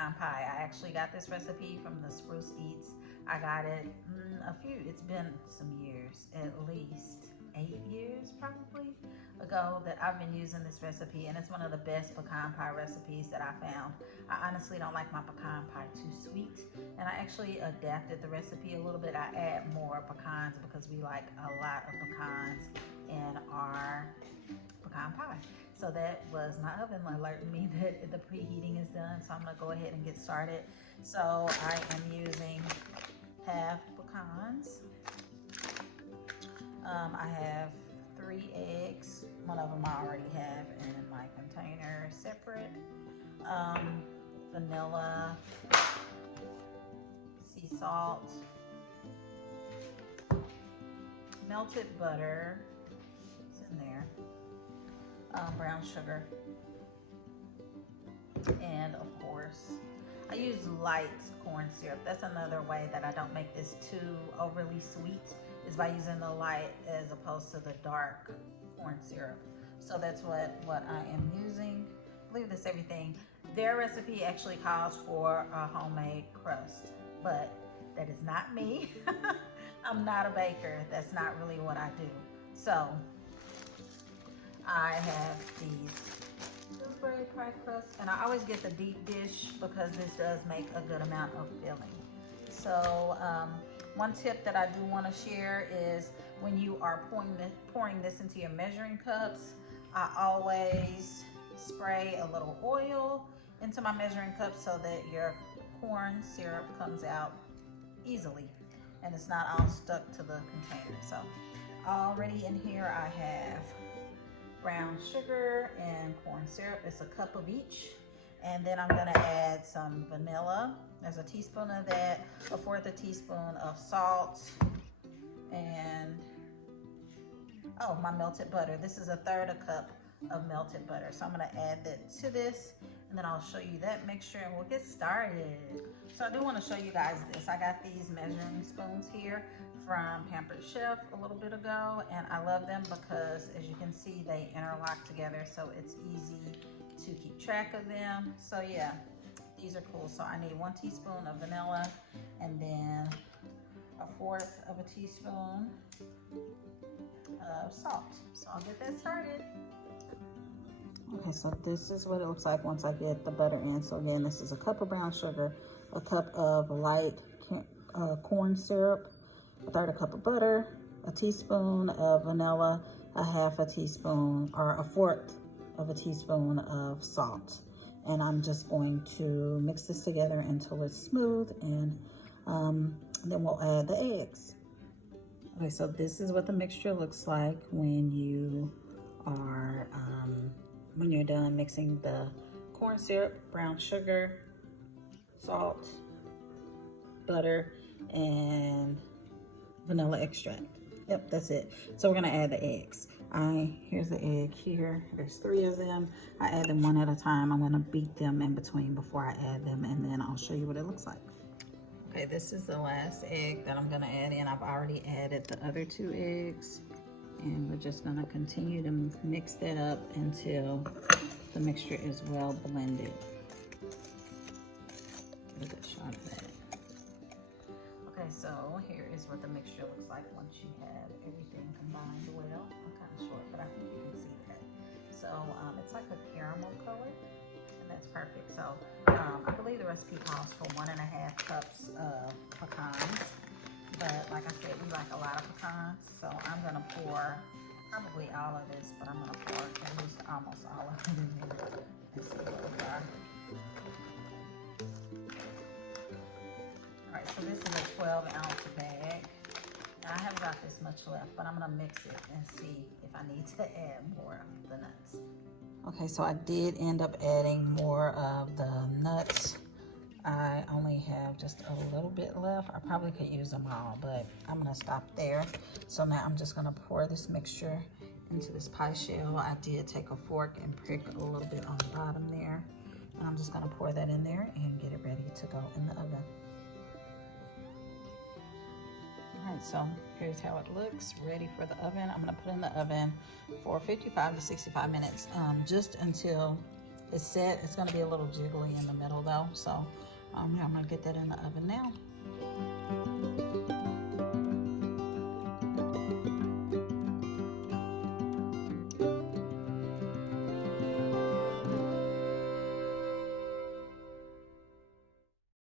pecan pie. I actually got this recipe from the Spruce Eats. I got it it's been some years, at least 8 years probably ago, that I've been using this recipe, and it's one of the best pecan pie recipes that I found. I honestly don't like my pecan pie too sweet, and I actually adapted the recipe a little bit. I add more pecans because we like a lot of pecans in our pecan pie. So that was my oven alerting me that the preheating is done, so I'm gonna go ahead and get started. So I am using half pecans. I have 3 eggs. One of them I already have in my container separate. Vanilla, sea salt, melted butter, it's in there, brown sugar, and of course, I use light corn syrup. That's another way that I don't make this too overly sweet, is by using the light as opposed to the dark corn syrup. So that's what I am using. I believe that's everything. Their recipe actually calls for a homemade crust, but that is not me. I'm not a baker. That's not really what I do. So I have these gooseberry pie crusts, and I always get the deep dish because this does make a good amount of filling. So one tip that I do want to share is when you are pouring this into your measuring cups, I always spray a little oil into my measuring cup so that your corn syrup comes out easily and it's not all stuck to the container. So already in here I have brown sugar and corn syrup. It's a cup of each. And then I'm gonna add some vanilla. There's a teaspoon of that, 1/4 a teaspoon of salt, and my melted butter. This is 1/3 a cup of melted butter. So I'm gonna add that to this, and then I'll show you that mixture and we'll get started. So I do wanna show you guys this. I got these measuring spoons here from Pampered Chef a little bit ago, and I love them because, as you can see, they interlock together, so it's easy to keep track of them. So yeah, these are cool. So I need 1 teaspoon of vanilla, and then 1/4 of a teaspoon of salt. So I'll get that started. Okay, so this is what it looks like once I get the butter in. So again, this is a cup of brown sugar, a cup of light corn syrup, 1/3 a cup of butter, a teaspoon of vanilla, 1/2 teaspoon or 1/4 of a teaspoon of salt. And I'm just going to mix this together until it's smooth, and then we'll add the eggs. Okay, so this is what the mixture looks like when you are when you're done mixing the corn syrup, brown sugar, salt, butter, and vanilla extract. Yep, that's it. So we're gonna add the eggs. Here's the egg here. There's 3 of them. I add them one at a time. I'm gonna beat them in between before I add them, and then I'll show you what it looks like. Okay, this is the last egg that I'm gonna add in. I've already added the other 2 eggs, and we're just gonna continue to mix that up until the mixture is well blended. Get a good shot of that. Okay, so here is what the mixture looks like once you have everything combined well. I'm kind of short, but I think you can see that. So it's like a caramel color, and that's perfect. So I believe the recipe calls for 1.5 cups of pecans, but like I said, we like a lot of pecans, so I'm gonna pour probably all of this, but I'm gonna pour at least almost all of it in there. Let's see what we are. All right, so this is a 12-ounce bag. Now I have about this much left, but I'm gonna mix it and see if I need to add more of the nuts. Okay, so I did end up adding more of the nuts. I only have just a little bit left. I probably could use them all, but I'm gonna stop there. So now I'm just gonna pour this mixture into this pie shell. I did take a fork and prick a little bit on the bottom there. And I'm just gonna pour that in there and get it ready to go in the oven. All right, so here's how it looks, ready for the oven. I'm gonna put it in the oven for 55 to 65 minutes, just until it's set. It's gonna be a little jiggly in the middle though. So yeah, I'm gonna get that in the oven now.